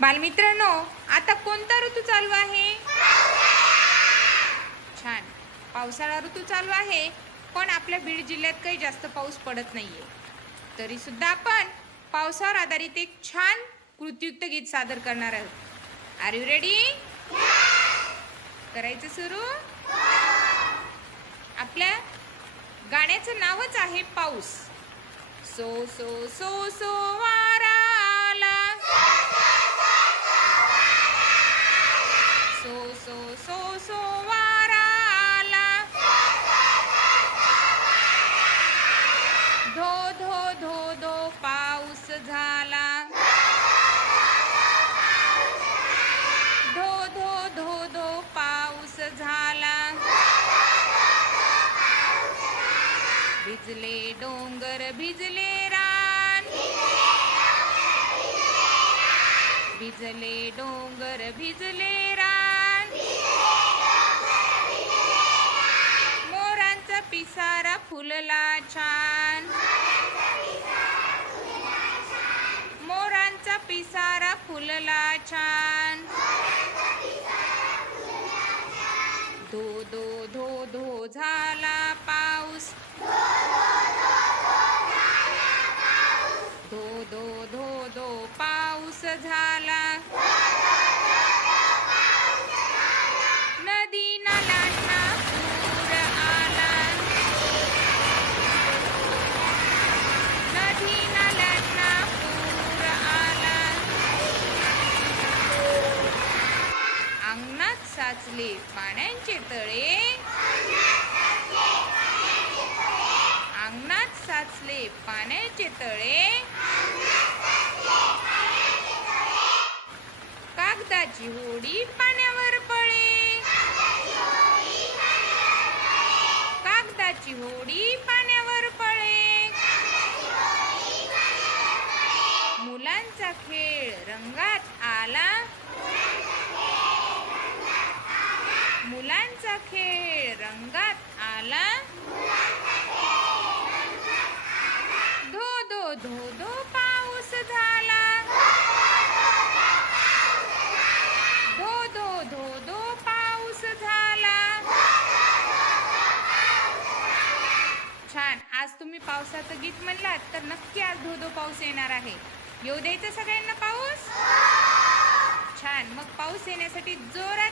बालमित्रांनो आता कोणता ऋतू चालू आहे? छान. पावसाळा ऋतू चालू आहे पण आपल्या बीड जिल्ह्यात काही जास्त पाऊस पडत नाहीये. तरी सुद्धा आपण पावसावर आधारित एक छान कृत्युक्त गीत सादर करणार आहोत. आर यू रेडी करायचं सुरू? आपल्या गाण्याचं नावच आहे पाऊस. सो सो सो सो वारा. भिजले डोंगर भिजले रान. भिजले डोंगर भिजले रान. मोरांचा पिसारा फुलला छान. मोरांचा पिसारा फुलला छान. धो धो धो धो झाला. धो धो धो धो पाऊस झाला. नदी पूर आला. नदी पूर आला. अंगणात साचले पाण्याचे तळे. अंगणात साचले पाण्याचे तळे. कागदाची होडी पाण्यावर पळे. कागदाची होडी पाण्यावर पळे. मुलांचा खेळ रंगात आला. मुलांचा खेळ रंगात आला. आज तुम्ही पावसाचं गीत म्हणलात तर नक्की आज धो धो पाऊस येणार आहे. येऊ द्यायचं सगळ्यांना पाऊस? छान. मग पाऊस येण्यासाठी जोरात